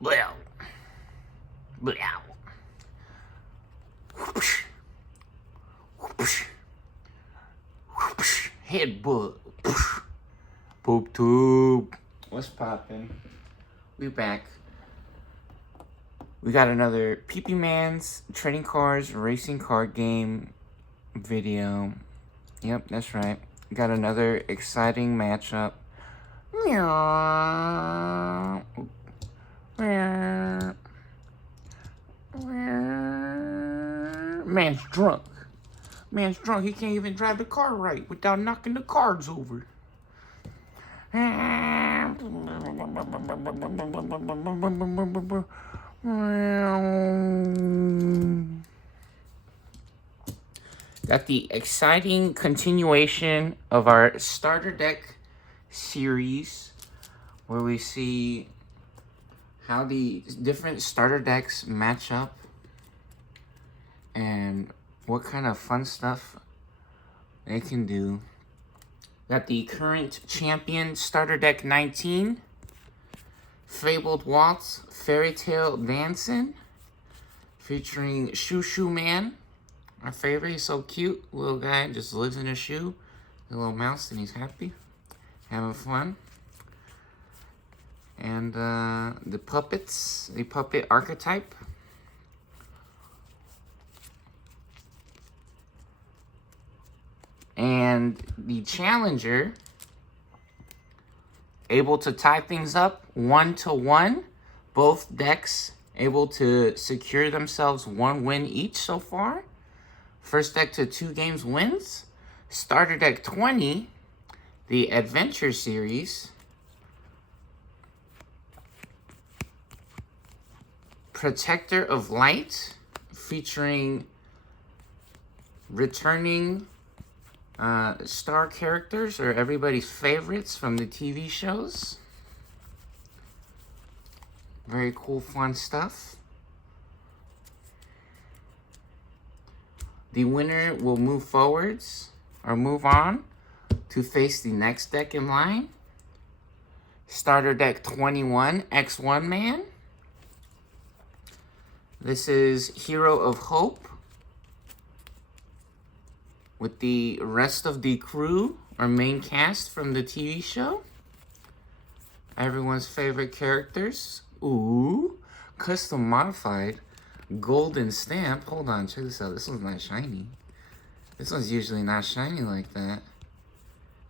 Well. Well. Whoosh. Whoosh. Whoosh. Headbutt. Whoosh. Poop tube. What's poppin'? We back. We got another PP Man's Trading Cards Racing Card Game video. Yep, that's right. Got another exciting matchup. Man's drunk. Man's drunk. He can't even drive the car right without knocking the cards over. Got the exciting continuation of our starter deck series, where we see how the different starter decks match up and what kind of fun stuff they can do. Got the current champion starter deck 19, Fabled Waltz Fairy Tale Dancing, featuring Shoo Shoo Man. Our favorite, he's so cute. Little guy just lives in a shoe. A little mouse, and he's happy, having fun. And the puppets, the puppet archetype. And the challenger, able to tie things up 1-1. Both decks able to secure themselves 1 win each so far. First deck to 2 games wins. Starter deck 20, the Adventure Series. Protector of Light, featuring returning star characters or everybody's favorites from the TV shows. Very cool, fun stuff. The winner will move forwards or move on to face the next deck in line. Starter deck 21, X1 Man. This is Hero of Hope, with the rest of the crew or main cast from the TV show. Everyone's favorite characters. Ooh, custom modified golden stamp. Hold on, check this out. This one's not shiny. This one's usually not shiny like that.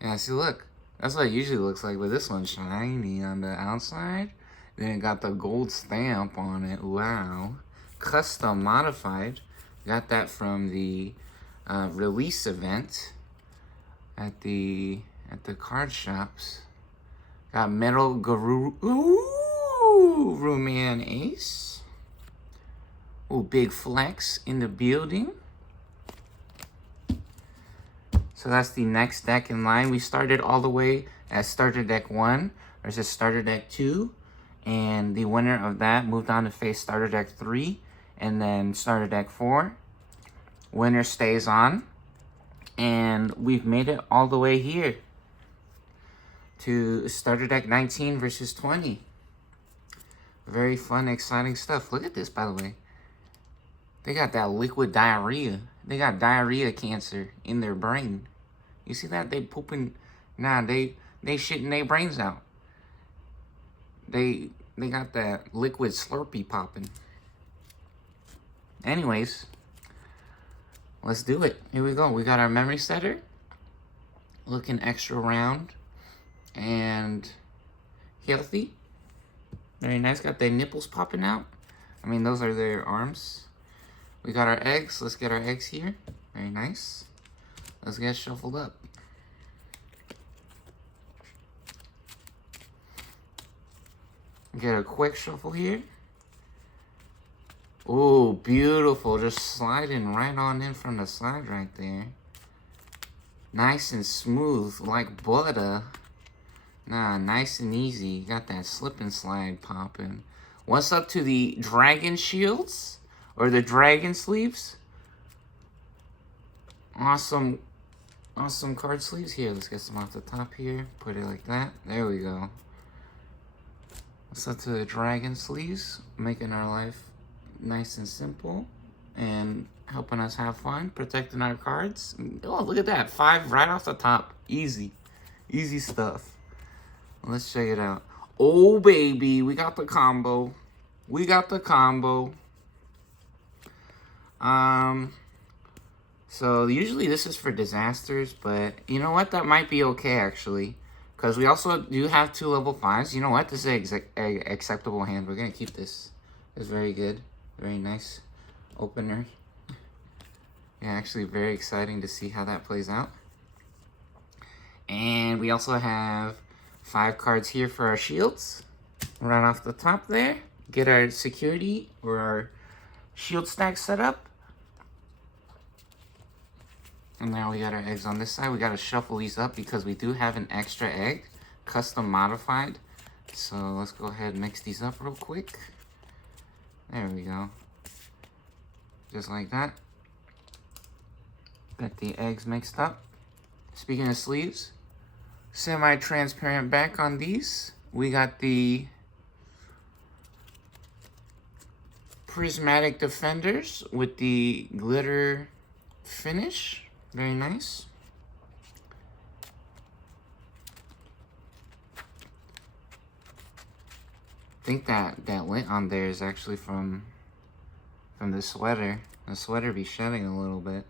Yeah, see, look. That's what it usually looks like, but this one's shiny on the outside. Then it got the gold stamp on it. Wow. Custom modified. Got that from the release event at the card shops. Got Metal Guru. Ooh, Ruman Ace. Ooh, Big Flex in the building. So that's the next deck in line. We started all the way at starter deck 1 versus starter deck 2. And the winner of that moved on to face starter deck 3 and then starter deck 4. Winner stays on. And we've made it all the way here to starter deck 19 versus 20. Very fun, exciting stuff. Look at this, by the way. They got that liquid diarrhea. They got diarrhea cancer in their brain. You see that? They pooping. Nah, they shitting their brains out. They got that liquid Slurpee popping. Anyways, let's do it. Here we go. We got our memory setter. Looking extra round and healthy. Very nice. Got their nipples popping out. I mean, those are their arms. We got our eggs. Let's get our eggs here. Very nice. Let's get shuffled up. Get a quick shuffle here. Oh, beautiful. Just sliding right on in from the side right there. Nice and smooth, like butter. Nah, nice and easy. Got that slip and slide popping. What's up to the dragon shields? Or the dragon sleeves? Awesome card sleeves. Here, let's get some off the top here. Put it like that. There we go. Let's up to the dragon sleeves, making our life nice and simple and helping us have fun, protecting our cards. Oh, look at that. 5 right off the top. Easy. Easy stuff. Let's check it out. Oh, baby. We got the combo. We got the combo. So usually this is for disasters, but you know what? That might be okay, actually. Because we also do have 2 level 5s. You know what? This is an acceptable hand. We're going to keep this. It's very good. Very nice opener. Yeah, actually very exciting to see how that plays out. And we also have 5 cards here for our shields. Right off the top there. Get our security or our shield stack set up. And now we got our eggs on this side. We got to shuffle these up because we do have an extra egg, custom modified. So let's go ahead and mix these up real quick. There we go. Just like that. Got the eggs mixed up. Speaking of sleeves, semi-transparent back on these. We got the prismatic defenders with the glitter finish. Very nice. I think that lint on there is actually from the sweater. The sweater be shedding a little bit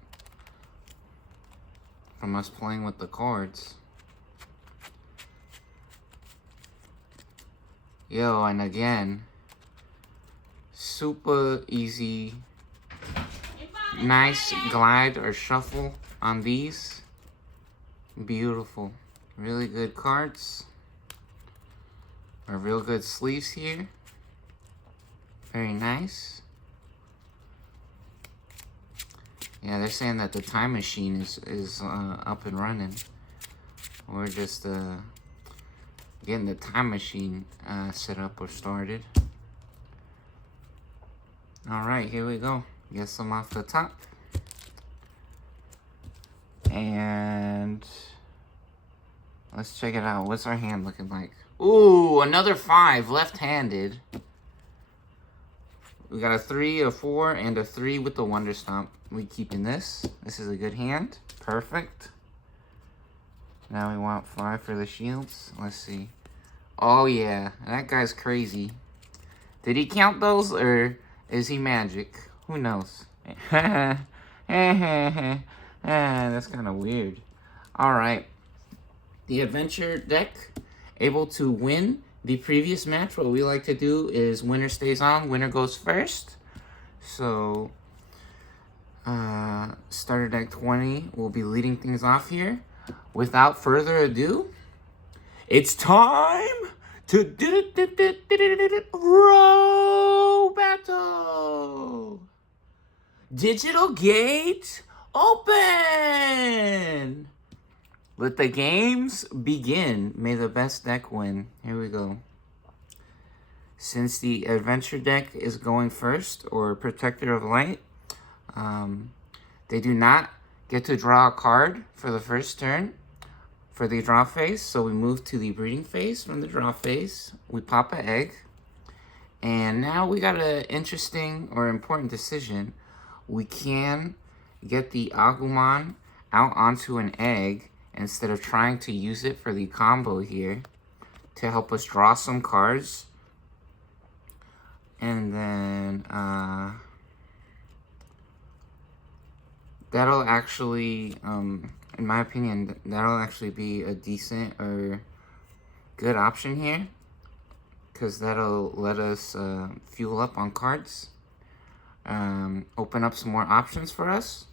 from us playing with the cards. Yo, and again, super easy, nice glide or shuffle on these. Beautiful. Really good cards. Or real good sleeves here. Very nice. Yeah, they're saying that the time machine is up and running. We're just getting the time machine set up or started. Alright, here we go. Get some off the top. And let's check it out. What's our hand looking like? Ooh, another 5, left-handed. We got a 3, a 4, and a 3 with the Wonder Stomp. We keeping this. This is a good hand. Perfect. Now we want 5 for the shields. Let's see. Oh, yeah. That guy's crazy. Did he count those, or is he magic? Who knows? That's kind of weird. Alright. The adventure deck, able to win the previous match. What we like to do is winner stays on, winner goes first. So, starter deck 20 will be leading things off here. Without further ado, it's time to row battle. Digital gate open. Let the games begin. May the best deck win. Here we go. Since the adventure deck is going first, or protector of light, they do not get to draw a card for the first turn for the draw phase. So we move to the breeding phase from the draw phase. We pop an egg. And now we got an interesting or important decision. We can get the Agumon out onto an egg instead of trying to use it for the combo here to help us draw some cards. And then that'll actually, in my opinion, that'll actually be a decent or good option here, because that'll let us fuel up on cards, open up some more options for us.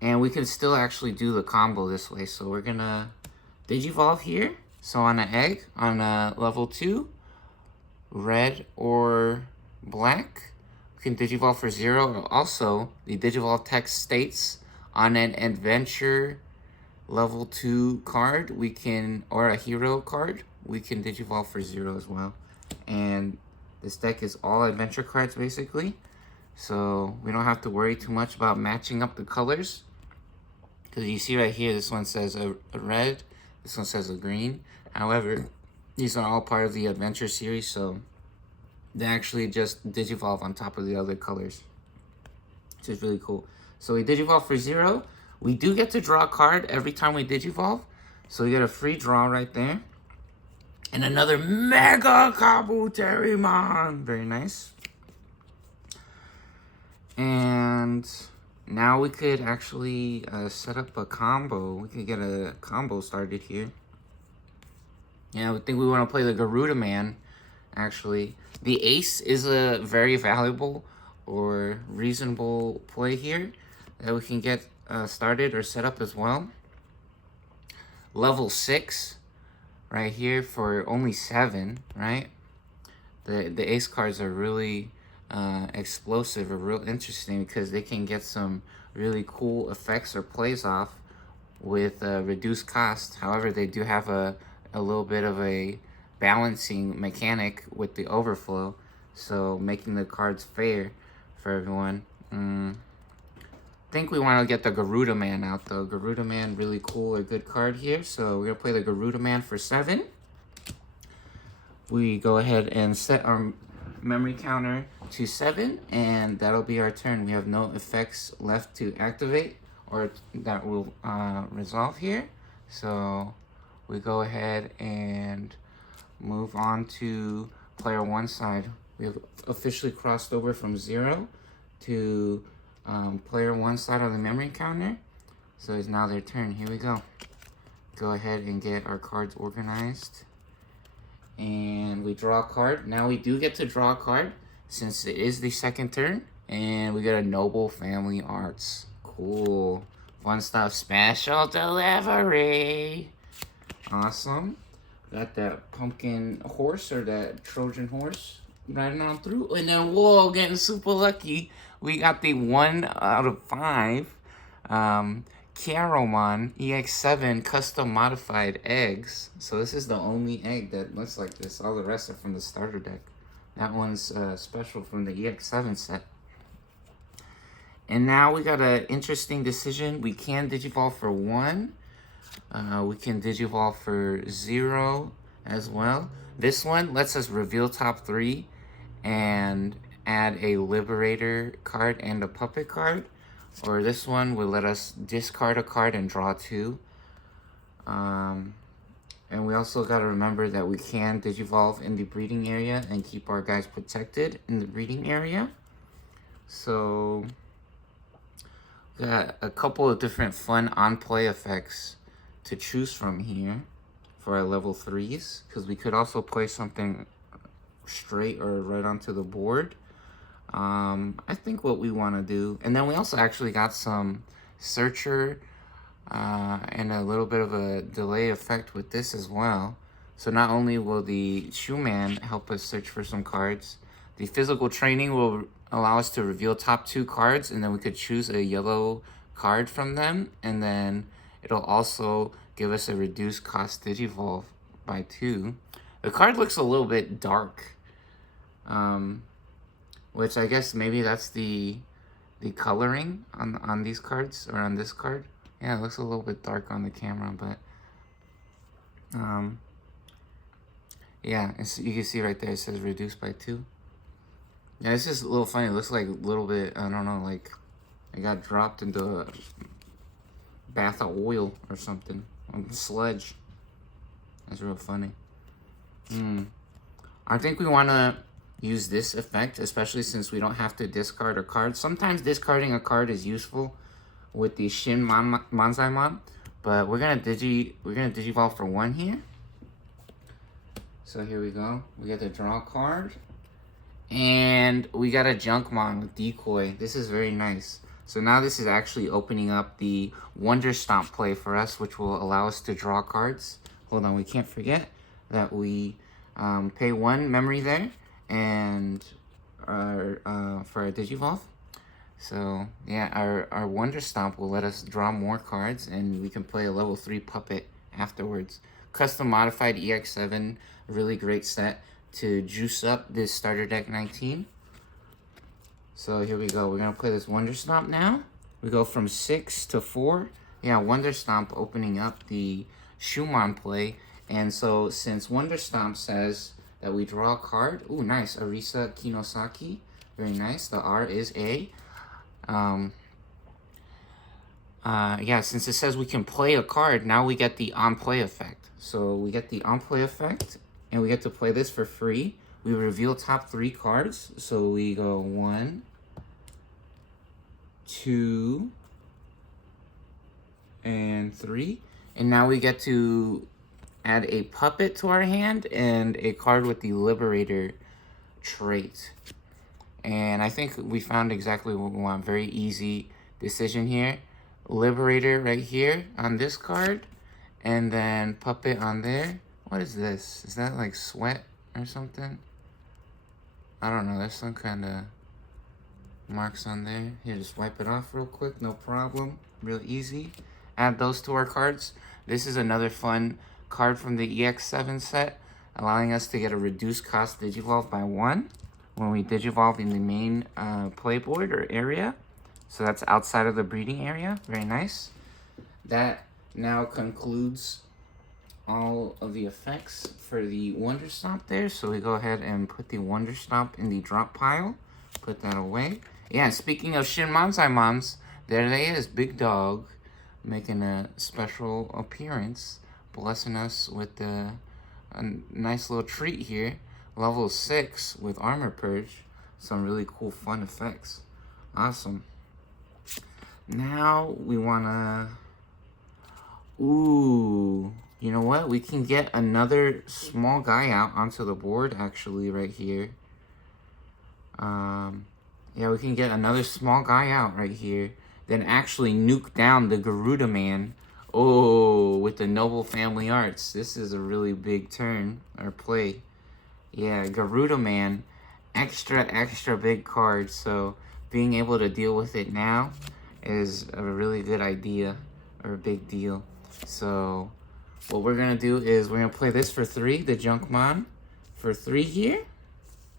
And we can still actually do the combo this way. So we're gonna Digivolve here. So on an egg, on a level 2, red or black, we can Digivolve for 0. Also, the Digivolve text states on an adventure level 2 card, we can, or a hero card, we can Digivolve for 0 as well. And this deck is all adventure cards basically. So we don't have to worry too much about matching up the colors. Because you see right here, this one says a red, this one says a green. However, These are all part of the Adventure series, so they actually just digivolve on top of the other colors, which is really cool. So we digivolve for 0. We do get to draw a card every time we digivolve, so we get a free draw right there. And another Mega Kabuterimon! Very nice. And now we could actually set up a combo. We could get a combo started here. Yeah, I think we want to play the Garuda Man, actually. The Ace is a very valuable or reasonable play here that we can get started or set up as well. Level 6 right here for only 7, right? The Ace cards are really explosive or real interesting because they can get some really cool effects or plays off with reduced cost. However, they do have a little bit of a balancing mechanic with the overflow, so making the cards fair for everyone. I think we want to get the Garuda Man out though. Garuda Man, really cool or good card here. So we're gonna play the Garuda Man for 7. We go ahead and set our memory counter to 7, and that'll be our turn. We have no effects left to activate or that will resolve here. So we go ahead and move on to player 1 side. We have officially crossed over from 0 to player 1 side of the memory counter. So it's now their turn. Here we go. Go ahead and get our cards organized. And we draw a card. Now we do get to draw a card since it is the second turn. And we get a Noble Family Arts. Cool. Fun stuff. Special delivery. Awesome. Got that pumpkin horse or that Trojan horse riding on through. And then, whoa, getting super lucky. We got the 1 out of 5 Caromon EX7 custom modified eggs. So this is the only egg that looks like this. All the rest are from the starter deck. That one's special from the EX7 set. And now we got an interesting decision. We can digivolve for 1. We can digivolve for 0 as well. This one lets us reveal top 3 and add a Liberator card and a Puppet card. Or this one will let us discard a card and draw 2. And we also got to remember that we can digivolve in the breeding area and keep our guys protected in the breeding area. So got a couple of different fun on-play effects to choose from here for our level 3s, because we could also play something straight or right onto the board. I think what we want to do, and then we also actually got some Searcher and a little bit of a delay effect with this as well. So not only will the Shoeman help us search for some cards, the physical training will allow us to reveal top 2 cards, and then we could choose a yellow card from them, and then it'll also give us a reduced cost digivolve by 2. The card looks a little bit dark, which I guess maybe that's the coloring on these cards, or on this card. Yeah, it looks a little bit dark on the camera, but yeah, you can see right there it says reduced by 2. Yeah, it's just a little funny. It looks like a little bit, I don't know, like it got dropped into a bath of oil or something. Sludge. That's real funny. I think we want to use this effect, especially since we don't have to discard a card. Sometimes discarding a card is useful with the Shin Manzaimon, but we're gonna digivolve for 1 here. So here we go. We get to draw a card, and we got a Junkmon with Decoy. This is very nice. So now this is actually opening up the Wonder Stomp play for us, which will allow us to draw cards. Hold on, we can't forget that we pay 1 memory there, and for our Digivolve. So yeah, our Wonder Stomp will let us draw more cards, and we can play a level 3 Puppet afterwards. Custom modified EX7, really great set to juice up this starter deck 19. So here we go. We're gonna play this Wonder Stomp now. We go from 6 to 4. Yeah, Wonder Stomp opening up the Shumon play, And so since Wonder Stomp says that we draw a card, ooh, nice, Arisa Kinosaki, very nice. The R is A. Yeah, since it says we can play a card, now we get the on-play effect. So we get the on-play effect, and we get to play this for free. We reveal top 3 cards. So we go 1, 2, and 3. And now we get to add a puppet to our hand and a card with the Liberator trait. And I think we found exactly what we want. Very easy decision here. Liberator right here on this card, and then puppet on there. What is this? Is that like sweat or something? I don't know. There's some kind of marks on there. Here, just wipe it off real quick. No problem. Real easy. Add those to our cards. This is another fun card from the EX7 set, allowing us to get a reduced cost Digivolve by 1 when we Digivolve in the main playboard or area. So that's outside of the breeding area. Very nice. That now concludes all of the effects for the Wonder Stomp there. So we go ahead and put the Wonder Stomp in the drop pile. Put that away. Yeah, speaking of Shin Manzai Moms, there they is, Big Dog, making a special appearance, blessing us with a nice little treat here. Level 6 with Armor Purge. Some really cool, fun effects. Awesome. Now we wanna, ooh, you know what? We can get another small guy out onto the board actually right here. Yeah, we can get another small guy out right here. Then actually nuke down the Garuda Man. Oh, with the Noble Family Arts. This is a really big turn or play. Yeah, Garuda Man, extra big card. So being able to deal with it now is a really good idea or a big deal. So what we're gonna do is we're gonna play this for 3, the Junkmon for 3 here.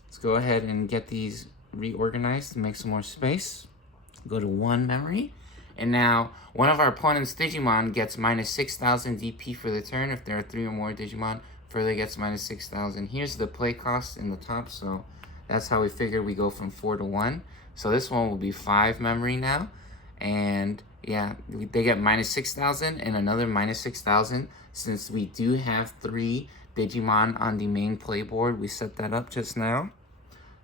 Let's go ahead and get these reorganized to make some more space. Go to 1 memory. And now one of our opponent's Digimon gets minus 6,000 DP for the turn. If there are 3 or more Digimon, further gets minus 6,000. Here's the play cost in the top, so that's how we figure we go from 4 to 1. So this one will be 5 memory now. And yeah, they get minus 6,000 and another minus 6,000 since we do have 3 Digimon on the main playboard. We set that up just now.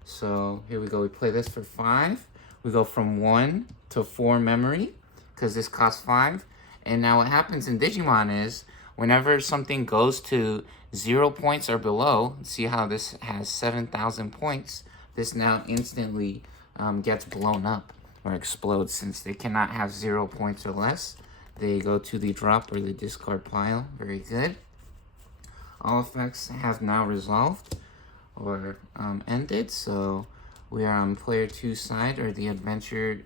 So here we go. We play this for 5. We go from 1 to 4 memory because this costs 5. And now what happens in Digimon is whenever something goes to 0 points or below, see how this has 7,000 points, this now instantly gets blown up or explodes. Since they cannot have 0 points or less, they go to the drop or the discard pile. Very good. All effects have now resolved or ended, so we are on player 2 side or the adventure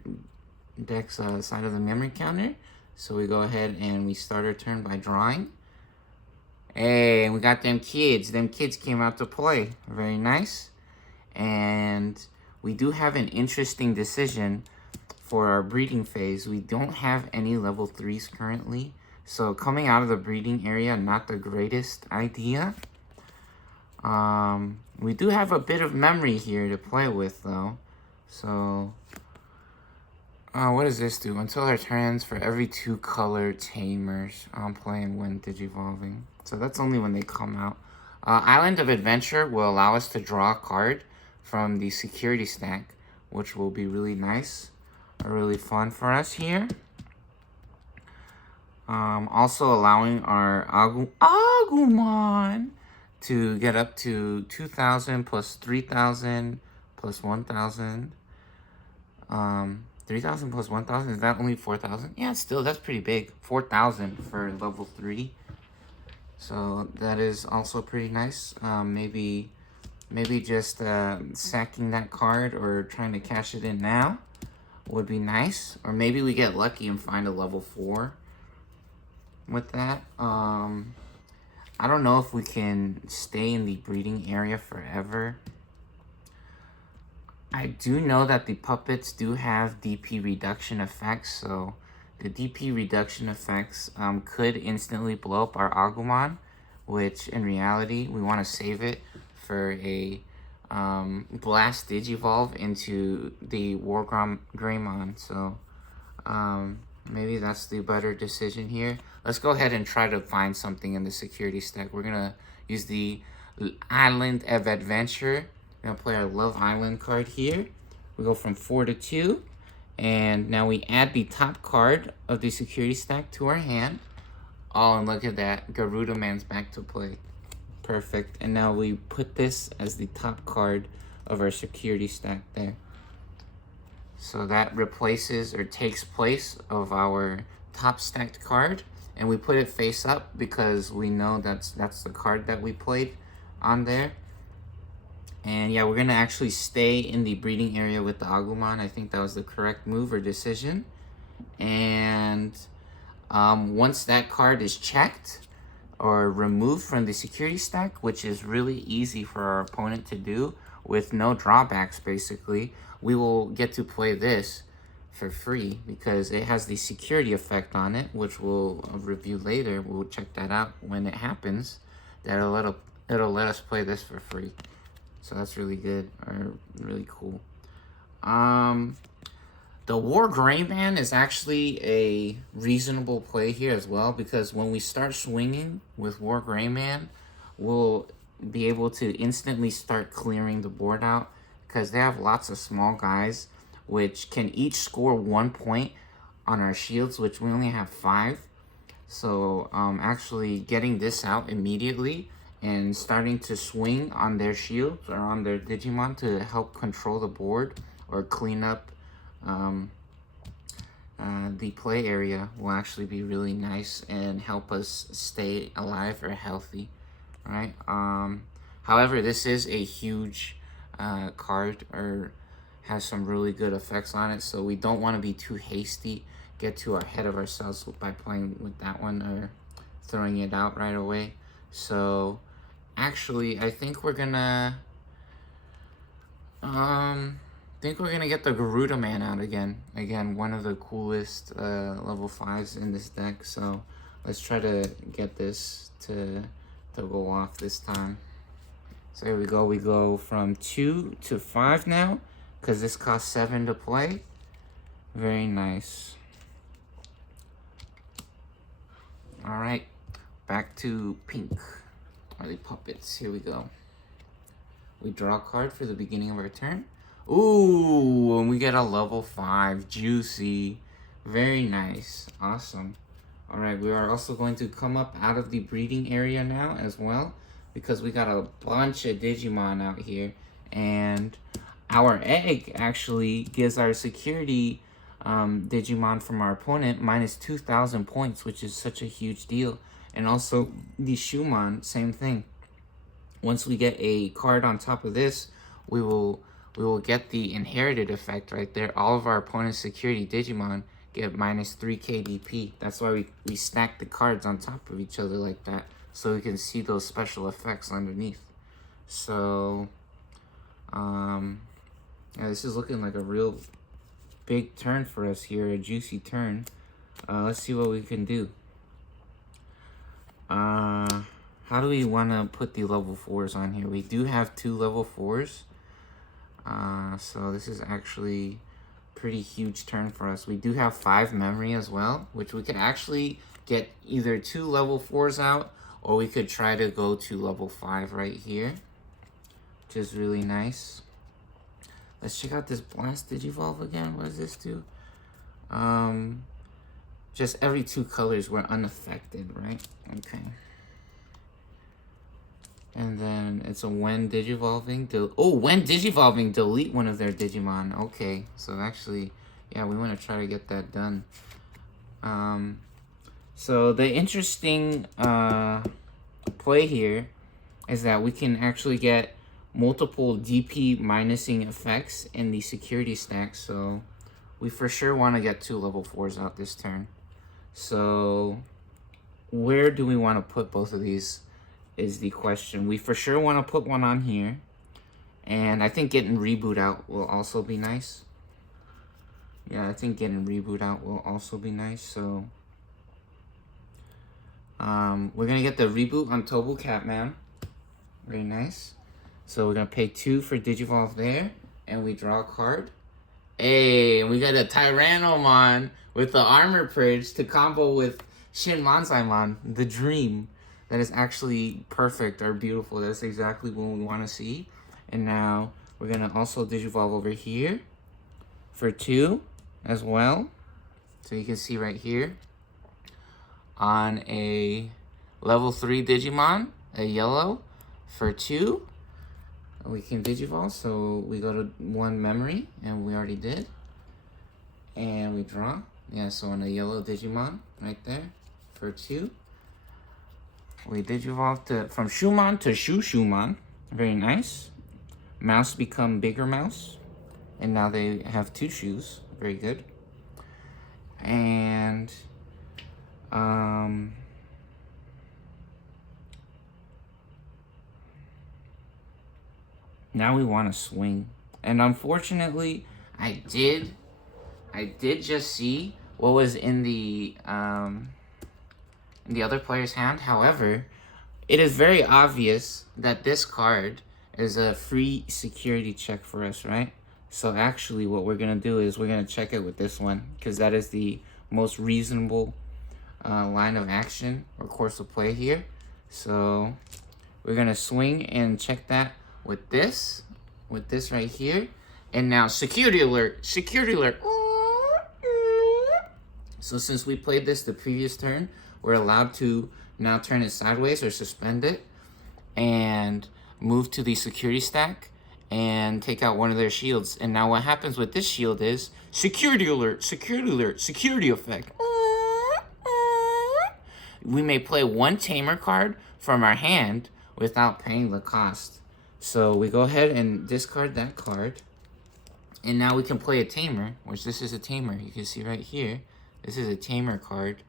deck's side of the memory counter. So we go ahead and we start our turn by drawing. Hey, we got them kids. Them kids came out to play. Very nice. And we do have an interesting decision for our breeding phase. We don't have any level 3s currently. So coming out of the breeding area, not the greatest idea. We do have a bit of memory here to play with though. So, what does this do? Until our turns, for every 2 color tamers I'm playing when Digivolving. So that's only when they come out. Island of Adventure will allow us to draw a card from the security stack, which will be really nice or really fun for us here. Also allowing our Agumon to get up to 2,000 plus 3,000 plus 1,000. 3,000 plus 1,000, is that only 4,000? Yeah, still, that's pretty big. 4,000 for level 3. So that is also pretty nice. Maybe just sacking that card or trying to cash it in now would be nice. Or maybe we get lucky and find a level 4 with that. I don't know if we can stay in the breeding area forever. I do know that the puppets do have DP reduction effects, so the DP reduction effects could instantly blow up our Agumon, which in reality, we want to save it for a Blast Digivolve into the Greymon. So maybe that's the better decision here. Let's go ahead and try to find something in the security stack. We're going to use the Island of Adventure. We're going to play our Love Island card here. We go from 4 to 2. And now we add the top card of the security stack to our hand. Oh, and look at that. Garudaman's back to play. Perfect. And now we put this as the top card of our security stack there. So that replaces or takes place of our top stacked card. And we put it face up because we know that's the card that we played on there. And yeah, we're going to actually stay in the breeding area with the Agumon. I think that was the correct move or decision. And once that card is checked or removed from the security stack, which is really easy for our opponent to do with no drawbacks basically, we will get to play this for free because it has the security effect on it, which we'll review later. We'll check that out when it happens. It'll let us play this for free. So that's really good, or really cool. The War Greymon is actually a reasonable play here as well, because when we start swinging with War Greymon, we'll be able to instantly start clearing the board out, because they have lots of small guys, which can each score 1 point on our shields, which we only have 5. So actually getting this out immediately and starting to swing on their shields or on their Digimon to help control the board or clean up the play area will actually be really nice and help us stay alive or healthy, right? However, this is a huge card or has some really good effects on it, so we don't want to be too hasty, get too ahead of ourselves by playing with that one or throwing it out right away. So actually, I think we're gonna get the Garudaman out again. Again, one of the coolest level 5s in this deck. So let's try to get this to go off this time. So here we go. We go from 2 to 5 now, because this costs 7 to play. Very nice. All right, back to pink. Are they puppets? Here we go. We draw a card for the beginning of our turn. Ooh, and we get a level 5. Juicy. Very nice. Awesome. Alright, we are also going to come up out of the breeding area now as well, because we got a bunch of Digimon out here. And our egg actually gives our security Digimon from our opponent minus 2,000 points, which is such a huge deal. And also the Shumon, same thing. Once we get a card on top of this, we will get the inherited effect right there. All of our opponent's security Digimon get minus 3 KDP. That's why we stack the cards on top of each other like that, so we can see those special effects underneath. So yeah, this is looking like a real big turn for us here, a juicy turn. Let's see what we can do. How do we want to put the level 4s on here? We do have 2 level 4s. So this is actually pretty huge turn for us. We do have 5 memory as well, which we could actually get either 2 level 4s out, or we could try to go to level 5 right here, which is really nice. Let's check out this Blast Digivolve again. What does this do? Just every 2 colors were unaffected, right? Okay. And then it's a when Digivolving. When Digivolving, delete one of their Digimon. Okay, so actually, yeah, we want to try to get that done. So the interesting play here is that we can actually get multiple DP minusing effects in the security stack. So we for sure want to get 2 level 4s out this turn. So where do we want to put both of these is the question. We for sure want to put one on here. And I think getting Reboot out will also be nice. Yeah, I think getting Reboot out will also be nice. So We're gonna get the reboot on Tobu Catman. Very nice. So we're gonna pay 2 for Digivolve there, and we draw a card. Hey, and we got a Tyrannomon with the Armor Purge to combo with Shin Manzaimon, the dream. That is actually perfect or beautiful. That's exactly what we want to see. And now we're gonna also Digivolve over here for 2 as well. So you can see right here on a level 3 Digimon, a yellow for 2. We can Digivolve, so we go to 1 memory, and we already did. And we draw. Yeah, so on a yellow Digimon right there for 2. We Digivolve from Shumon to Shumon. Very nice. Mouse become bigger mouse. And now they have 2 shoes. Very good. And now we want to swing. And unfortunately, I did just see what was in the other player's hand. However, it is very obvious that this card is a free security check for us, right? So actually what we're going to do is we're going to check it with this one, because that is the most reasonable line of action or course of play here. So we're going to swing and check that with this right here. And now security alert, security alert. So since we played this the previous turn, we're allowed to now turn it sideways or suspend it and move to the security stack and take out one of their shields. And now what happens with this shield is security alert, security effect. We may play 1 tamer card from our hand without paying the cost. So we go ahead and discard that card. And now we can play a tamer, which this is a tamer. You can see right here, this is a tamer card.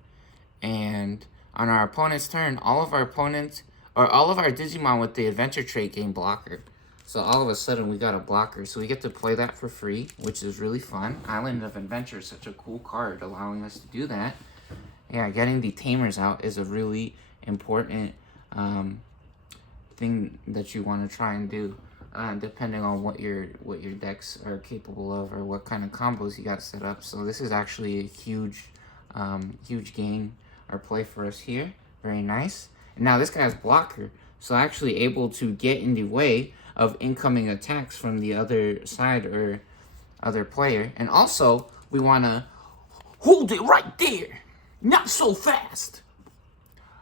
And on our opponent's turn, all of our Digimon with the adventure trait gain blocker. So all of a sudden we got a blocker. So we get to play that for free, which is really fun. Island of Adventure is such a cool card, allowing us to do that. Yeah, getting the tamers out is a really important thing that you want to try and do, depending on what your decks are capable of or what kind of combos you got set up. So this is actually a huge gain or play for us here. Very nice. And now this guy's blocker, so actually able to get in the way of incoming attacks from the other side or other player. And also we want to hold it right there, not so fast.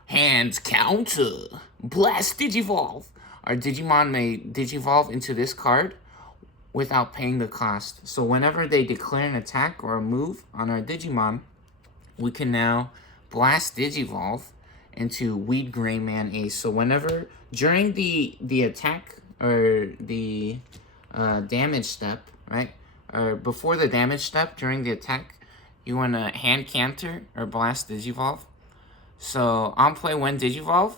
Hands counter. Blast Digivolve. Our Digimon may Digivolve into this card without paying the cost. So whenever they declare an attack or a move on our Digimon, we can now Blast Digivolve into Weed Grayman Ace. So whenever, during the attack or the damage step, right? Or before the damage step, during the attack, you want to hand canter or Blast Digivolve. So on play when Digivolve,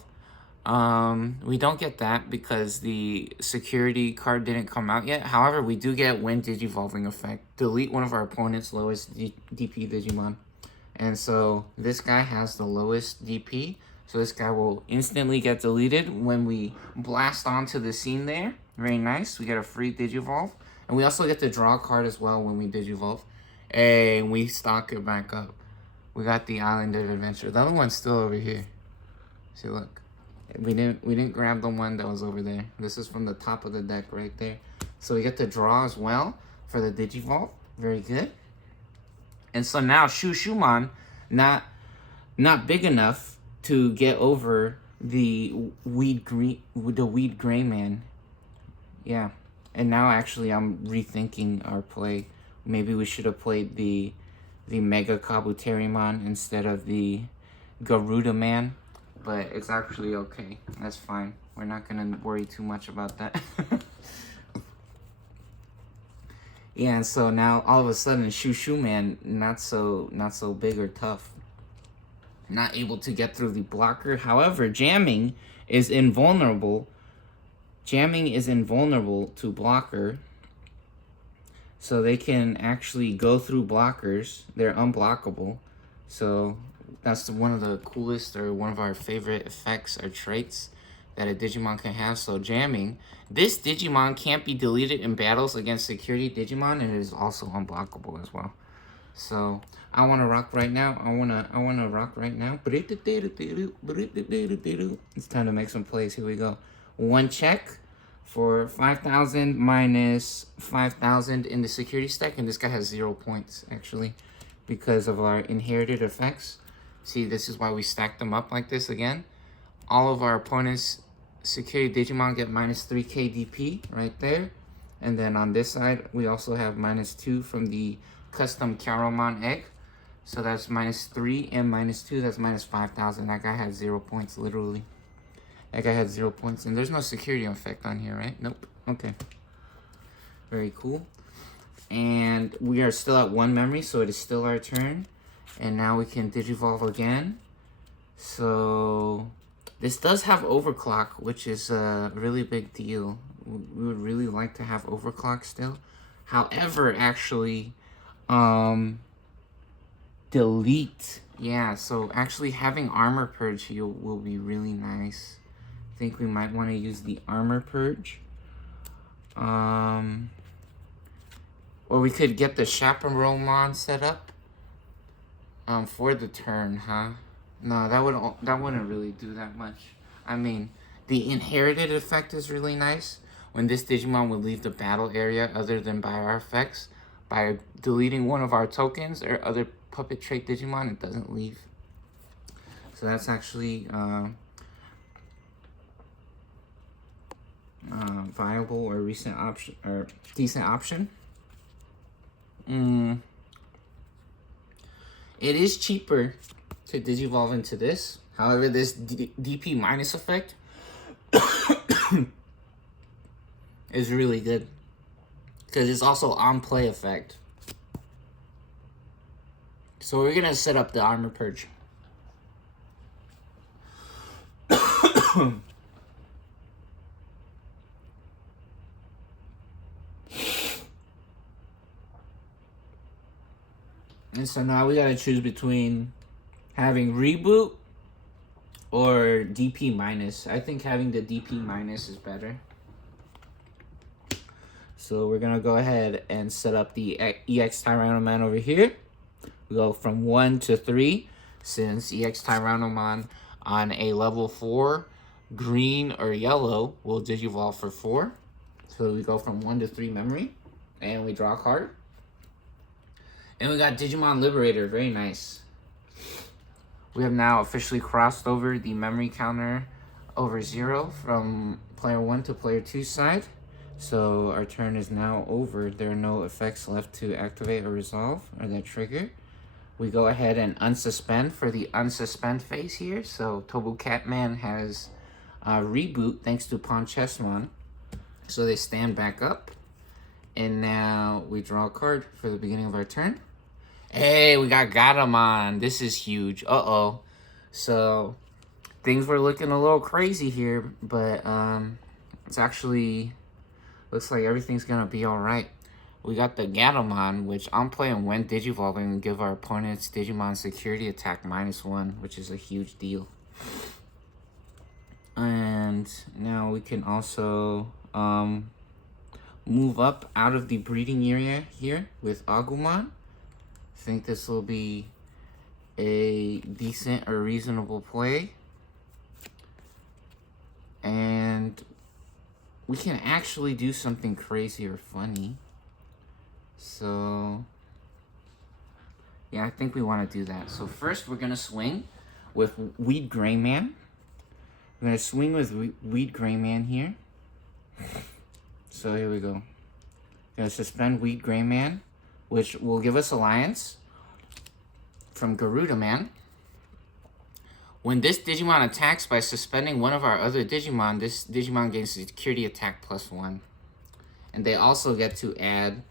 we don't get that because the security card didn't come out yet. However, we do get when Digivolving effect. Delete one of our opponent's lowest DP Digimon. And so this guy has the lowest DP. So this guy will instantly get deleted when we blast onto the scene there. Very nice. We get a free Digivolve. And we also get to draw a card as well when we Digivolve. And we stock it back up. We got the Island of Adventure. The other one's still over here. See, look. We didn't grab the one that was over there. This is from the top of the deck right there. So we get to draw as well for the Digivolve. Very good. And so now Shumon, not big enough to get over the Weed Grayman. Yeah. And now actually I'm rethinking our play. Maybe we should have played the Mega Kabuterimon instead of the Garuda Man. But it's actually okay. That's fine. We're not gonna worry too much about that. Yeah, and so now all of a sudden Shushu Man not so big or tough. Not able to get through the blocker. However, jamming is invulnerable. Jamming is invulnerable to blocker. So they can actually go through blockers. They're unblockable. So That's one of the coolest or one of our favorite effects or traits that a Digimon can have. So jamming. This Digimon can't be deleted in battles against security Digimon, and it is also unblockable as well. So I want to rock right now. I wanna rock right now. It's time to make some plays. Here we go. One check for 5,000 minus 5,000 in the security stack, and this guy has 0 points actually because of our inherited effects. See, this is why we stacked them up like this again. All of our opponents' security Digimon get minus 3 KDP right there. And then on this side, we also have minus 2 from the custom Caromon egg. So that's minus 3 and minus 2. That's minus 5,000. That guy had 0 points, literally. That guy had 0 points. And there's no security effect on here, right? Nope. Okay. Very cool. And we are still at 1 memory, so it is still our turn. And now we can Digivolve again. So this does have overclock, which is a really big deal. We would really like to have overclock still. However, actually, delete. Yeah, so actually having armor purge here will be really nice. I think we might want to use the armor purge. Or we could get the Chaperonemon set up for the turn, huh? No, that wouldn't really do that much. I mean, the inherited effect is really nice. When this Digimon would leave the battle area other than by our effects, by deleting one of our tokens or other puppet trait Digimon, it doesn't leave. So that's actually viable or recent option or decent option. It is cheaper to Digivolve into this. However, this DP minus effect is really good because it's also on play effect. So we're gonna set up the armor purge. And so now we gotta choose between having reboot or DP minus. I think having the DP minus is better. So we're gonna go ahead and set up the EX Tyrannomon over here. We go from 1 to 3, since EX Tyrannomon on a level 4, green or yellow, will Digivolve for 4. So we go from 1 to 3 memory, and we draw a card. And we got Digimon Liberator, very nice. We have now officially crossed over the memory counter over 0 from player 1 to player 2's side. So our turn is now over. There are no effects left to activate or resolve or that trigger. We go ahead and unsuspend for the unsuspend phase here. So Tobu Catman has reboot thanks to Ponchesmon. So they stand back up. And now we draw a card for the beginning of our turn. Hey, we got Gatomon. This is huge. Uh-oh. So things were looking a little crazy here, but it's actually looks like everything's gonna be all right. We got the Gatomon, which I'm playing when Digivolving and give our opponent's Digimon security attack -1, which is a huge deal. And now we can also move up out of the breeding area here with Agumon. I think this will be a decent or reasonable play. And we can actually do something crazy or funny. So yeah, I think we want to do that. So first we're going to swing with Weed Greyman. We're going to swing with Weed Greyman here. So here we go. Going to suspend Weed Greyman, which will give us Alliance from Garudaman. When this Digimon attacks by suspending one of our other Digimon, this Digimon gains security attack +1. And they also get to add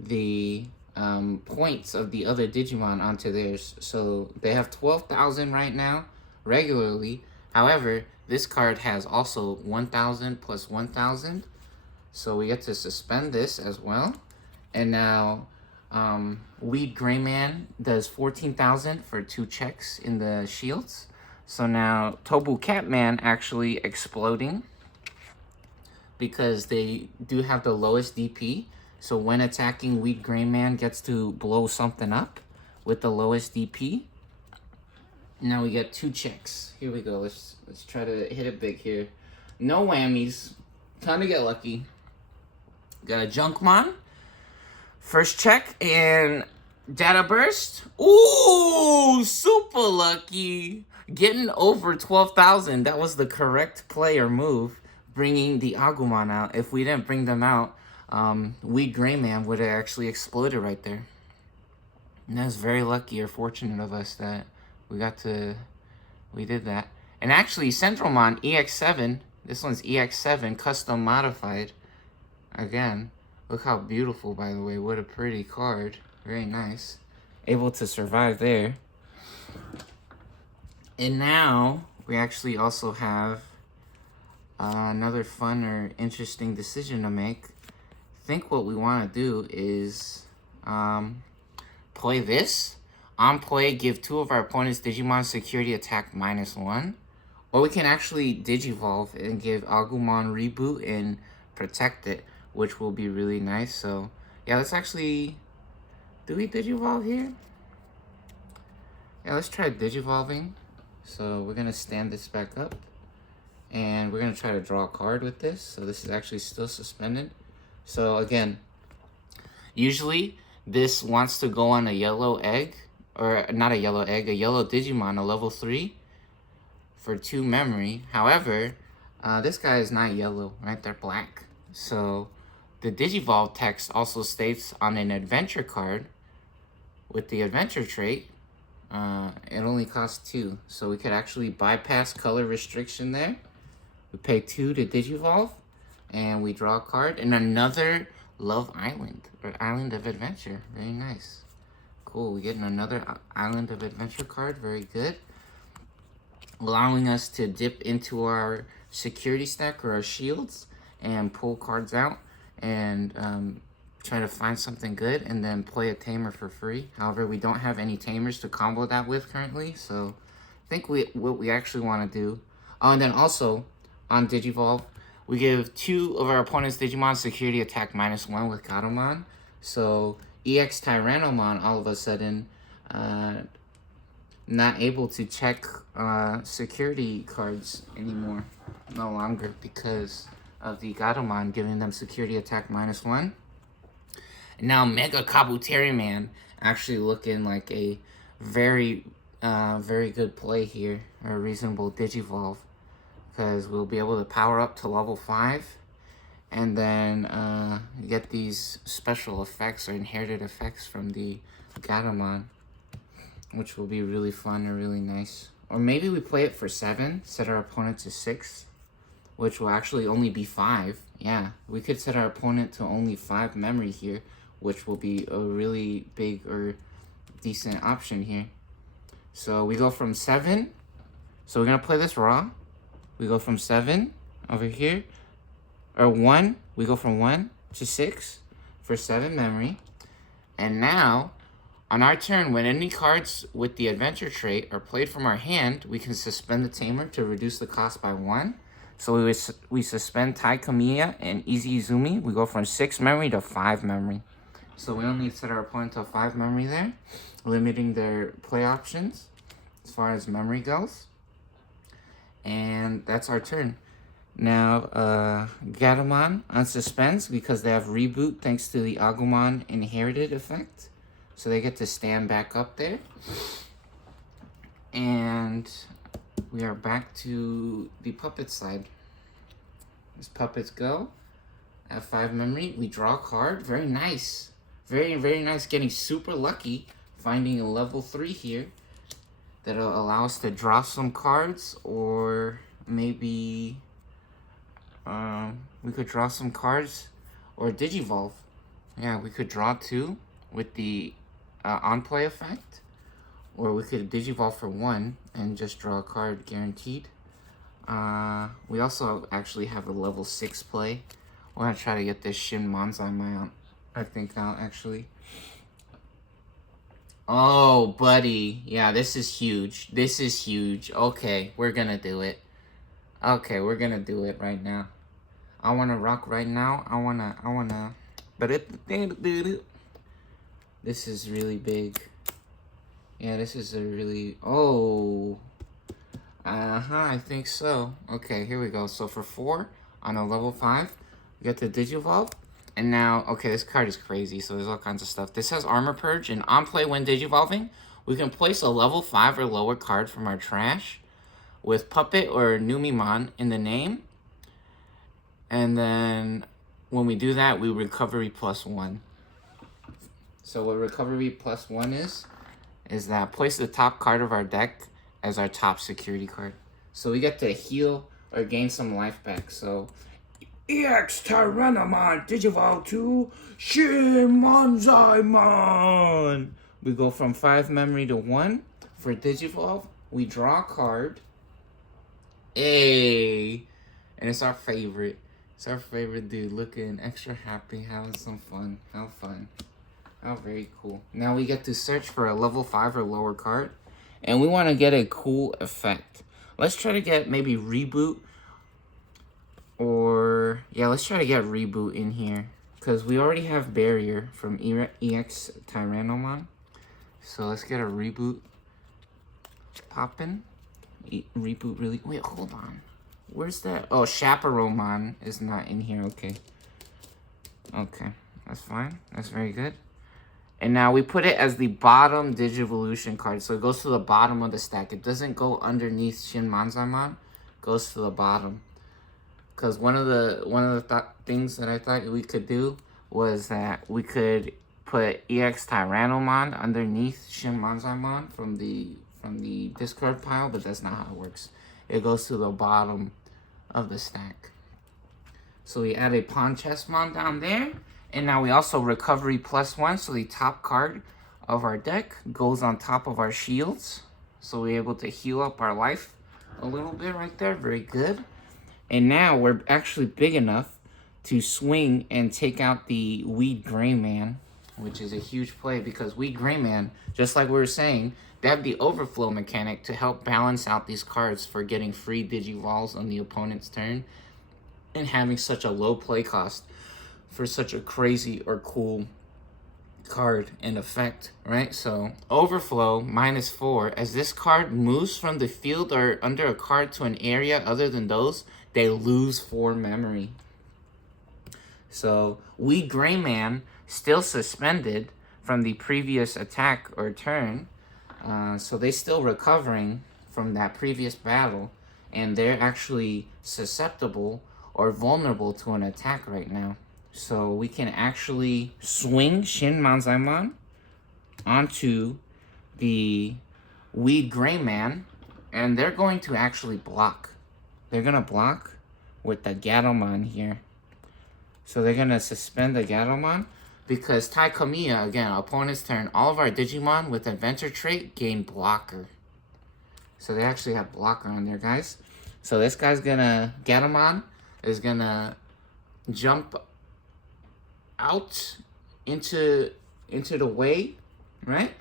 the points of the other Digimon onto theirs. So they have 12,000 right now, regularly. However, this card has also 1,000 plus 1,000. So we get to suspend this as well. And now Weed Greyman does 14,000 for 2 checks in the shields. So now Tobu Catman actually exploding because they do have the lowest DP. So when attacking, Weed Greyman gets to blow something up with the lowest DP. Now we get 2 checks. Here we go. Let's try to hit it big here. No whammies. Time to get lucky. Got a Junkmon. First check and data burst. Ooh, super lucky. Getting over 12,000. That was the correct play or move. Bringing the Agumon out. If we didn't bring them out, Weed Greyman would have actually exploded right there. And that's very lucky or fortunate of us that we did that. And actually, Centralmon EX7, this one's EX7, custom modified. Again, look how beautiful, by the way. What a pretty card. Very nice. Able to survive there. And now, we actually also have another fun or interesting decision to make. I think what we want to do is play this. On play, give 2 of our opponents Digimon security attack -1. Or we can actually Digivolve and give Agumon reboot and protect it, which will be really nice. So, yeah, let's actually... Do we Digivolve here? Yeah, let's try Digivolving. So, we're going to stand this back up. And we're going to try to draw a card with this. So, this is actually still suspended. So, again, usually this wants to go on a yellow egg. Or not a yellow egg, a yellow Digimon, a level 3 for 2 memory. However, this guy is not yellow, right? They're black. So the Digivolve text also states on an adventure card with the adventure trait, it only costs 2. So we could actually bypass color restriction there. We pay 2 to Digivolve and we draw a card. And another Love Island or Island of Adventure. Very nice. Cool, we're getting another Island of Adventure card. Very good. Allowing us to dip into our security stack or our shields and pull cards out and try to find something good and then play a tamer for free. However, we don't have any tamers to combo that with currently. So I think what we actually want to do. Oh, and then also on Digivolve, we give 2 of our opponent's Digimon security attack -1 with Gatomon. So EX Tyrannomon all of a sudden not able to check security cards anymore. No longer because of the Gatomon giving them security attack -1. And now Mega Kabuterimon actually looking like a very good play here. A reasonable Digivolve. Because we'll be able to power up to level 5. And then get these special effects or inherited effects from the Gatomon, which will be really fun or really nice. Or maybe we play it for 7, set our opponent to 6, which will actually only be 5. Yeah, we could set our opponent to only 5 memory here, which will be a really big or decent option here. So we go from 7. So we're going to play this raw. We go from 7 over here. Or 1, we go from 1 to 6 for 7 memory. And now, on our turn, when any cards with the adventure trait are played from our hand, we can suspend the tamer to reduce the cost by 1. So we suspend Tai Kamiya and Easy Izumi. We go from 6 memory to 5 memory. So we only set our opponent to 5 memory there, limiting their play options as far as memory goes. And that's our turn. Now, Gatomon on suspense because they have reboot thanks to the Agumon inherited effect. So they get to stand back up there. And we are back to the puppet side. As puppets go, at 5 memory, we draw a card. Very nice. Very, very nice. Getting super lucky. Finding a level 3 here. That'll allow us to draw some cards. Or maybe we could draw some cards. Or Digivolve. Yeah, we could draw 2 with the on-play effect. Or we could Digivolve for 1 and just draw a card guaranteed. We also actually have a level 6 play. We're going to try to get this Shin Manzai mount, I think, out actually. Oh, buddy. Yeah, this is huge. This is huge. Okay, we're gonna do it. Okay, we're gonna do it right now. I wanna rock right now. But this is really big. Yeah, this is a really... Oh. I think so. Okay, here we go. So for 4 on a level 5, we get the Digivolve. And now, okay, this card is crazy, so there's all kinds of stuff. This has Armor Purge, and on play when Digivolving, we can place a level 5 or lower card from our trash with Puppet or Numemon in the name. And then when we do that, we recovery +1. So what recovery +1 is that place the top card of our deck as our top security card. So we get to heal or gain some life back. So EX Tyrannomon Digivolve to Shinmonzaimon. We go from 5 memory to 1 for Digivolve. We draw a card. Hey, and it's our favorite. It's our favorite dude, looking extra happy, having some fun. How fun. How very cool. Now we get to search for a level 5 or lower card. And we want to get a cool effect. Let's try to get maybe Reboot. Or, yeah, let's try to get Reboot in here. Because we already have Barrier from EX Tyrannomon. So let's get a Reboot poppin'. Reboot really... Wait, hold on. Where's that? Oh, Chaperonemon is not in here. Okay. Okay. That's fine. That's very good. And now we put it as the bottom Digivolution card. So it goes to the bottom of the stack. It doesn't go underneath Shinmonzaimon. It goes to the bottom. Because one of the things that I thought we could do was that we could put EX Tyrannomon underneath Shinmonzaimon from the discard pile, but that's not how it works. It goes to the bottom of the stack. So we add a Ponchesmon down there, and now we also recovery +1, so the top card of our deck goes on top of our shields. So we're able to heal up our life a little bit right there. Very good. And now we're actually big enough to swing and take out the Weed Greymon, which is a huge play because Weed Greymon, just like we were saying, they have the overflow mechanic to help balance out these cards for getting free Digivolves on the opponent's turn and having such a low play cost for such a crazy or cool card and effect, right? So overflow -4, as this card moves from the field or under a card to an area other than those, they lose 4 memory. So Weed Greymon still suspended from the previous attack or turn, so they're still recovering from that previous battle, and they're actually susceptible or vulnerable to an attack right now. So we can actually swing Shinmonzaimon onto the Weed Greymon, and they're going to actually block. They're going to block with the Gatomon here. So they're going to suspend the Gatomon because Taikamiya, again, opponent's turn, all of our Digimon with Adventure trait gain blocker. So they actually have blocker on there, guys. So this guy's going to, Gatomon is going to jump out into the way, right?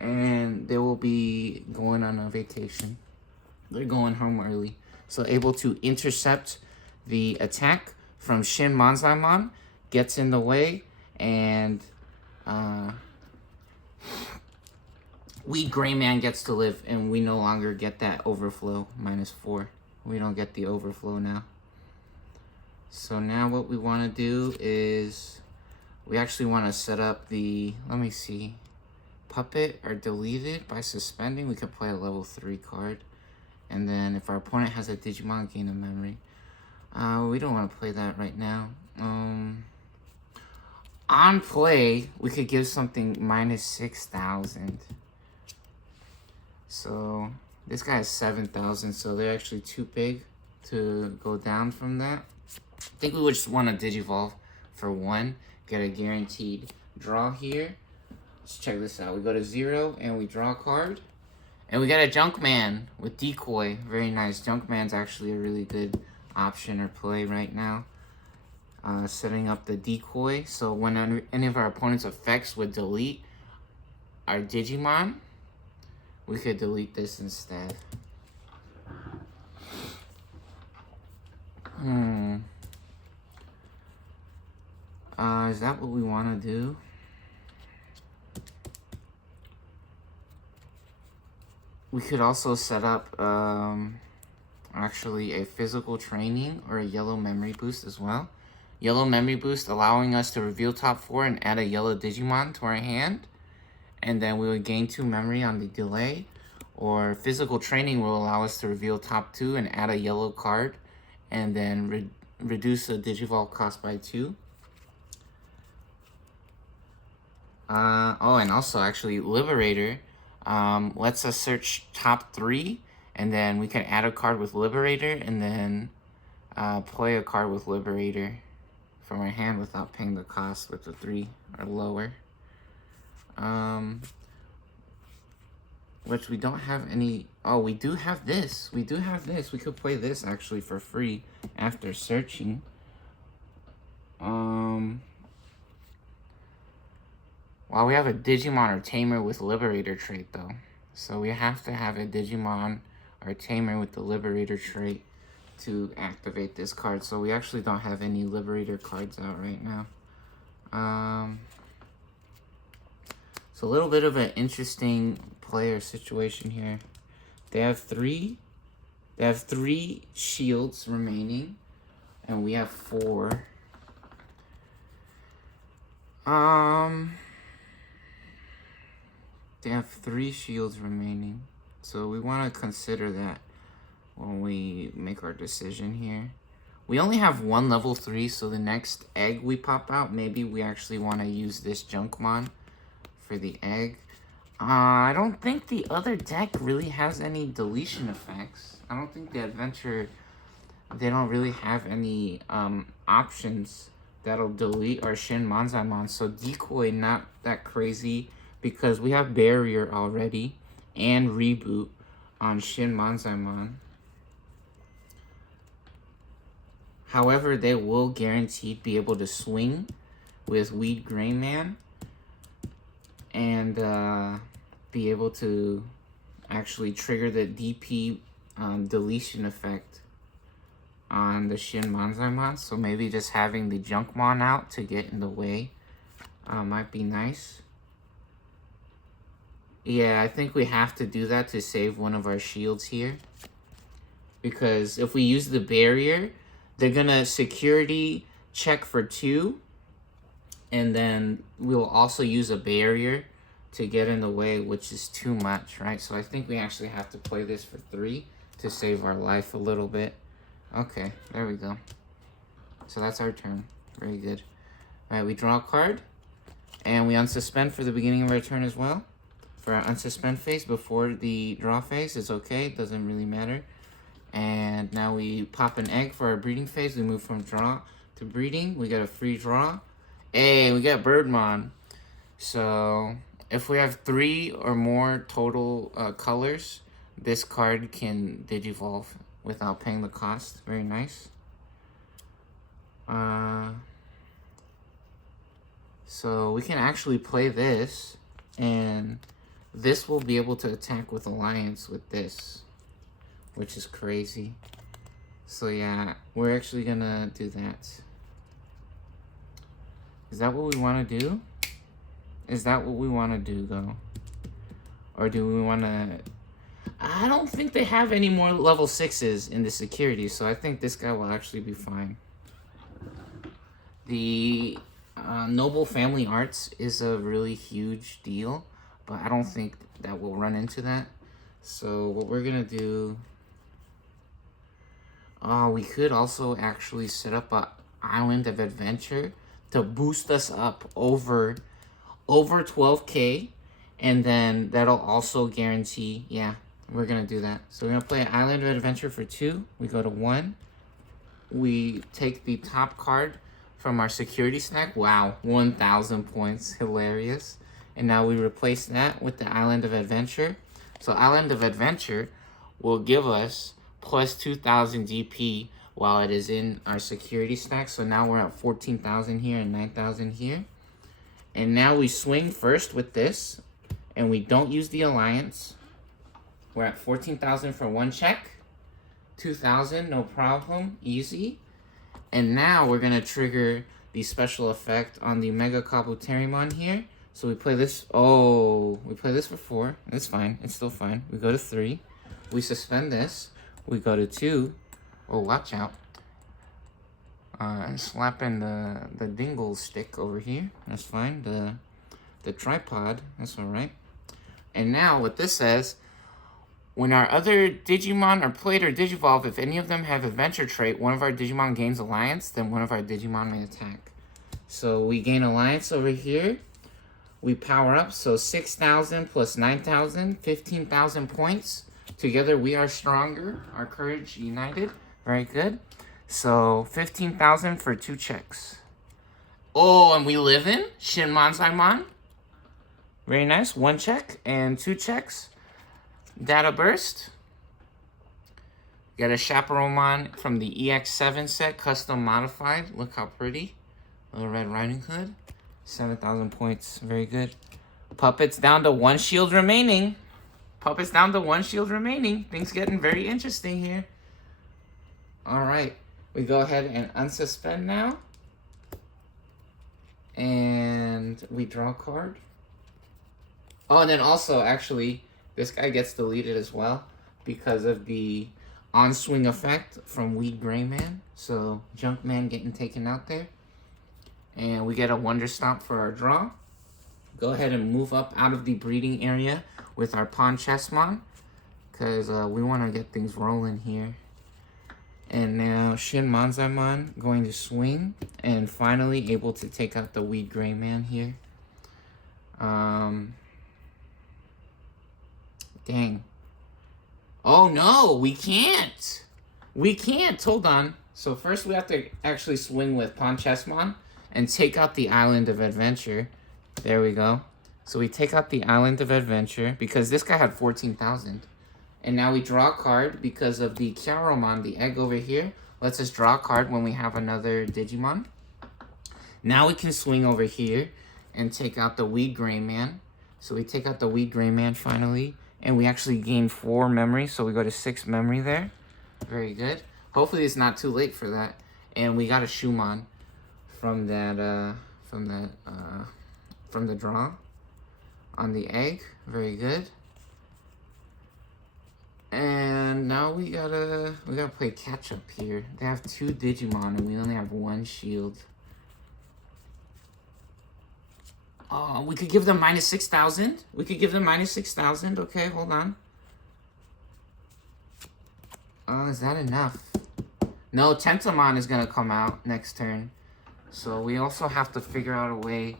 And they will be going on a vacation. They're going home early. So able to intercept the attack from Shinmonzaimon, gets in the way, and Weed Greymon gets to live, and we no longer get that overflow -4. We don't get the overflow now. So now what we want to do is we actually want to set up the, let me see, Puppet or delete it by suspending. We could play a level 3 card. And then if our opponent has a Digimon, gain a memory. We don't want to play that right now. On play, we could give something -6,000. So this guy has 7,000, so they're actually too big to go down from that. I think we would just want to Digivolve for 1, get a guaranteed draw here. Let's check this out. We go to 0 and we draw a card. And we got a Junkman with Decoy. Very nice. Junkman's actually a really good option or play right now. Setting up the Decoy. So when any of our opponent's effects would delete, our Digimon, we could delete this instead. Is that what we want to do? We could also set up, actually a physical training or a yellow memory boost as well. Yellow memory boost allowing us to reveal top 4 and add a yellow Digimon to our hand. And then we would gain 2 memory on the delay. Or physical training will allow us to reveal top 2 and add a yellow card. And then reduce the Digivolve cost by 2. Oh, and also actually Liberator lets us search top 3. And then we can add a card with Liberator and then play a card with Liberator from our hand without paying the cost with the 3 or lower. Which we don't have any. Oh, we do have this. We do have this. We could play this actually for free after searching. Well, we have a Digimon or Tamer with Liberator trait though. So we have to have a Digimon or Tamer with the Liberator trait to activate this card. So we actually don't have any Liberator cards out right now. So a little bit of an interesting player situation here. They have three shields remaining, and we have 4. They have 3 shields remaining, so we want to consider that when we make our decision here. We only have 1 level 3, so the next egg we pop out, maybe we actually want to use this Junkmon for the egg. I don't think the other deck really has any deletion effects. I don't think the adventure, they don't really have any options that'll delete our Shin Manzaimon. So Decoy, not that crazy because we have Barrier already and Reboot on Shin Manzaimon. However, they will guaranteed be able to swing with Weed Greyman and be able to actually trigger the DP deletion effect on the Shin Manzaimon. So maybe just having the Junkmon out to get in the way might be nice. Yeah, I think we have to do that to save one of our shields here. Because if we use the barrier, they're gonna security check for 2. And then we'll also use a barrier to get in the way, which is too much, right? So I think we actually have to play this for 3 to save our life a little bit. Okay, there we go. So that's our turn. Very good. All right, we draw a card. And we unsuspend for the beginning of our turn as well. For our unsuspend phase before the draw phase, it's okay. It doesn't really matter. And now we pop an egg for our breeding phase. We move from draw to breeding. We got a free draw. Hey, we got Birdmon. So if we have 3 or more total colors, this card can Digivolve without paying the cost. Very nice. So we can actually play this, and this will be able to attack with Alliance with this, which is crazy. So yeah, we're actually gonna do that. Is that what we want to do? Is that what we want to do, though? Or do we want to... I don't think they have any more level 6s in the security, so I think this guy will actually be fine. The Noble Family Arts is a really huge deal, but I don't think that we'll run into that. So what we're going to do... we could also actually set up an Island of Adventure to boost us up over 12k, and then that'll also guarantee, yeah, we're gonna do that. So we're gonna play an Island of Adventure for 2. We go to 1. We take the top card from our security stack. Wow, 1,000 points, hilarious. And now we replace that with the Island of Adventure. So Island of Adventure will give us plus 2,000 DP while it is in our security stack. So now we're at 14,000 here and 9,000 here. And now we swing first with this. and we don't use the alliance. We're at 14,000 for one check. 2,000, no problem, easy. And now we're gonna trigger the special effect on the Mega Kabuterimon here. So we play this, we play this for 4. It's fine, it's still fine. We go to 3. We suspend this. We go to 2. Oh, watch out. Slapping the dingle stick over here. That's fine. The tripod, that's alright. And now what this says, when our other Digimon are played or Digivolve, if any of them have Adventure trait, one of our Digimon gains Alliance, then one of our Digimon may attack. So we gain Alliance over here. We power up, so 6,000 plus 9,000, 15,000 points. Together we are stronger. Our courage united. Very good. So 15,000 for 2 checks. Oh, and we live in Shinmonzaimon. Very nice. 1 check and 2 checks. Data burst. Get a Chaperonemon from the EX7 set, custom modified. Look how pretty. Little Red Riding Hood. 7,000 points. Very good. Puppets down to 1 shield remaining. Puppets down to 1 shield remaining. Things getting very interesting here. Alright. We go ahead and unsuspend now. And we draw a card. Oh, and then also, actually, this guy gets deleted as well because of the on-swing effect from Weed Grayman. So, Junkman getting taken out there. And we get a Wonder Stomp for our draw. Go ahead and move up out of the breeding area with our Pawn Chessmon, because we want to get things rolling here. And now Shinmonzaimon going to swing, and finally able to take out the Weed Grayman here. Dang. Oh no, we can't. We can't. Hold on. So first we have to actually swing with Pawn Chessmon and take out the Island of Adventure. There we go. So we take out the Island of Adventure because this guy had 14,000. And now we draw a card because of the Kyaromon, the egg over here. Lets us draw a card when we have another Digimon. Now we can swing over here and take out the Weed Grayman. So we take out the Weed Grayman finally. And we actually gain 4 memory, so we go to 6 memory there. Very good. Hopefully it's not too late for that. And we got a Shumon from that from the draw on the egg. Very good. And now we gotta play catch up here. They have 2 Digimon and we only have 1 shield. Oh, we could give them minus 6,000. We could give them minus 6,000. Okay, hold on. Oh, is that enough? No, Tentomon is gonna come out next turn. So we also have to figure out a way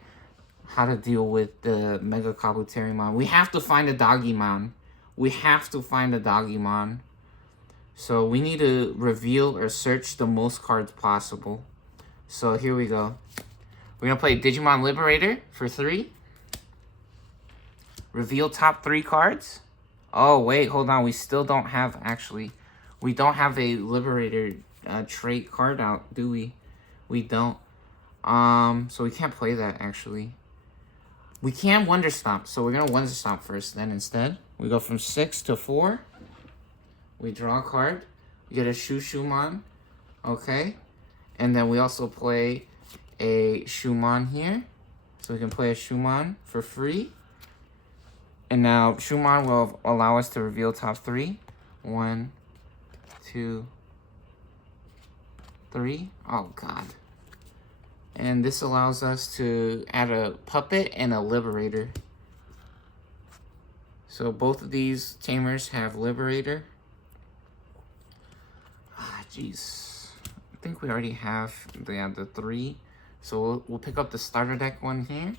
how to deal with the Mega Kabuterimon. We have to find a Doggymon. We have to find a Doggymon. So we need to reveal or search the most cards possible. So here we go. We're going to play Digimon Liberator for 3. Reveal top 3 cards. Oh, wait, hold on. We still don't have, actually, we don't have a Liberator trait card out, do we? We don't. So we can't play that, actually. We can Wonder Stomp, so we're going to Wonder Stomp first, then instead. We go from 6 to 4. We draw a card. We get a Shushumon. Okay. And then we also play a Shumon here. So we can play a Shumon for free. And now Shumon will allow us to reveal top 3. 1, 2, 3. Oh, God. And this allows us to add a Puppet and a Liberator. So both of these tamers have Liberator. Ah, jeez. I think we already have the 3. So we'll pick up the starter deck one here.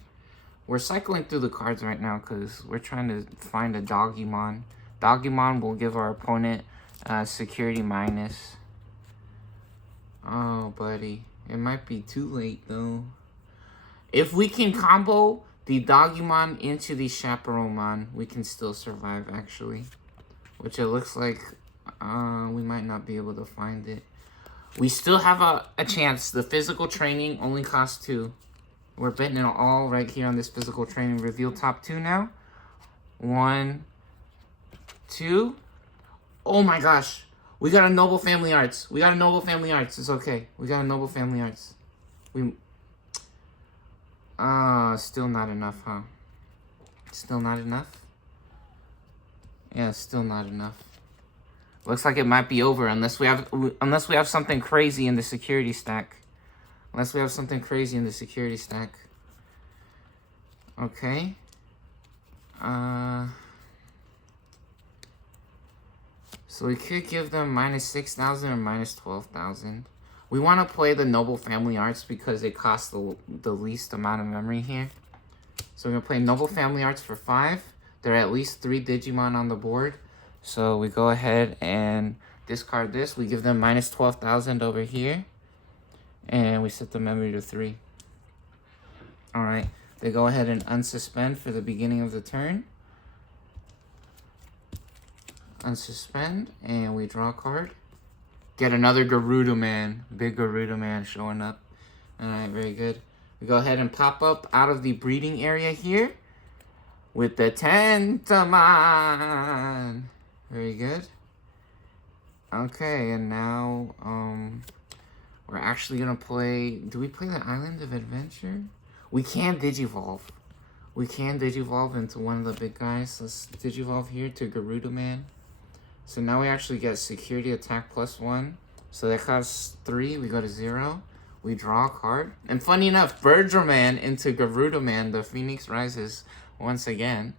We're cycling through the cards right now because we're trying to find a Doggymon. Doggymon will give our opponent security minus. Oh, buddy. It might be too late, though. If we can combo the Doggymon into the Chaperonemon, we can still survive, actually. Which it looks like we might not be able to find it. We still have a chance. The physical training only costs 2. We're betting it all right here on this physical training. Reveal top 2 now. 1, 2. Oh my gosh. We got a Noble Family Arts. We got a Noble Family Arts. It's okay. We got a Noble Family Arts. Still not enough, huh? Still not enough? Yeah, still not enough. Looks like it might be over unless we have something crazy in the security stack. Unless we have something crazy in the security stack. Okay. So we could give them minus 6,000 or minus 12,000. We want to play the Noble Family Arts because it costs the least amount of memory here. So we're going to play Noble Family Arts for 5. There are at least 3 Digimon on the board. So we go ahead and discard this. We give them minus 12,000 over here. And we set the memory to 3. Alright. They go ahead and unsuspend for the beginning of the turn. Unsuspend, and we draw a card. Get another Garuda Man. Big Garuda Man showing up. Alright, very good. We go ahead and pop up out of the breeding area here with the Tentomon. Very good. Okay, and now we're actually gonna play. Do we play the Island of Adventure? We can Digivolve. We can Digivolve into one of the big guys. Let's Digivolve here to Garuda Man. So now we actually get security attack +1. So that costs 3. We go to 0. We draw a card. And funny enough, Birdra-Man into Garuda Man, the Phoenix rises once again.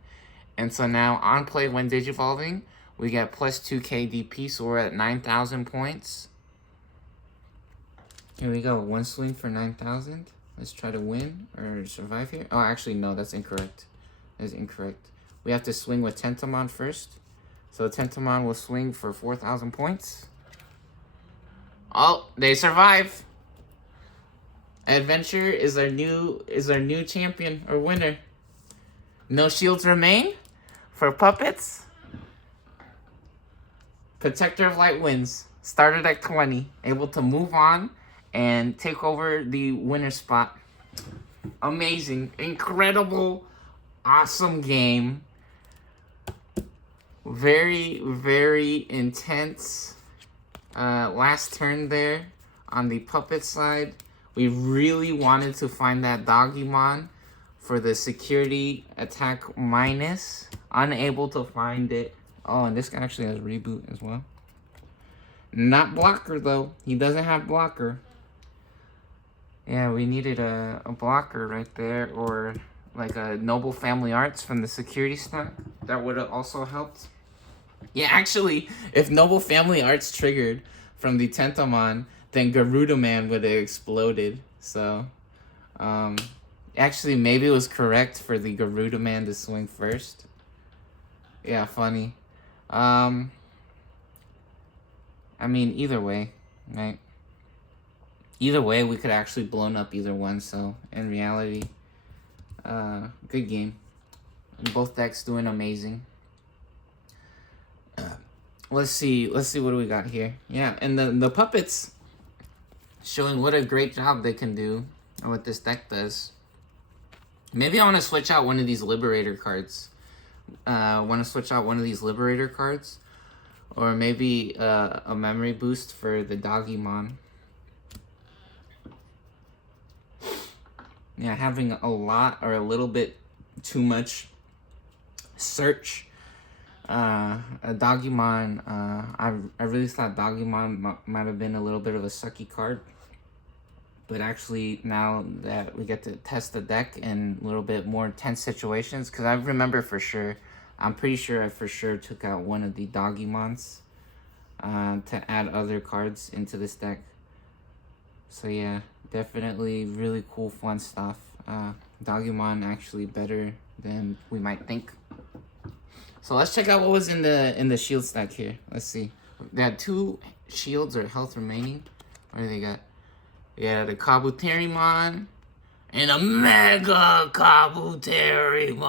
And so now on play when Digivolving, we get +2 KDP. So we're at 9,000 points. Here we go. One swing for 9,000. Let's try to win or survive here. Oh, actually, no, that's incorrect. That's incorrect. We have to swing with Tentomon first. So Tentomon will swing for 4,000 points. Oh, they survive. Adventure is our new champion or winner. No shields remain for puppets. Protector of Light wins. Started at 20. Able to move on and take over the winner spot. Amazing. Incredible. Awesome game. Very, very intense. Last turn there on the puppet side. We really wanted to find that Doggymon for the security attack minus. Unable to find it. Oh, and this guy actually has reboot as well. Not blocker though. He doesn't have blocker. Yeah, we needed a blocker right there, or like a Noble Family Arts from the security stack. That would have also helped. Yeah, actually, if Noble Family Arts triggered from the Tentomon, then Garuda Man would have exploded. So, actually, maybe it was correct for the Garuda Man to swing first. Yeah, funny. I mean, either way, right? Either way, we could actually blown up either one. So, in reality, good game. Both decks doing amazing. Let's see what do we got here. Yeah, and the puppets showing what a great job they can do and what this deck does. Maybe I want to switch out one of these Liberator cards. Or maybe a memory boost for the Doggymon. Yeah, having a lot or a little bit too much search. A Doggymon, I really thought Doggymon might have been a little bit of a sucky card. But actually, now that we get to test the deck in a little bit more tense situations, because I remember for sure, I'm pretty sure I for sure took out one of the Doggymons to add other cards into this deck. So yeah, definitely really cool, fun stuff. Doggymon actually better than we might think. So let's check out what was in the shield stack here. Let's see. They had 2 shields or health remaining. What do they got? Yeah, the Kabuterimon and a Mega Kabuterimon.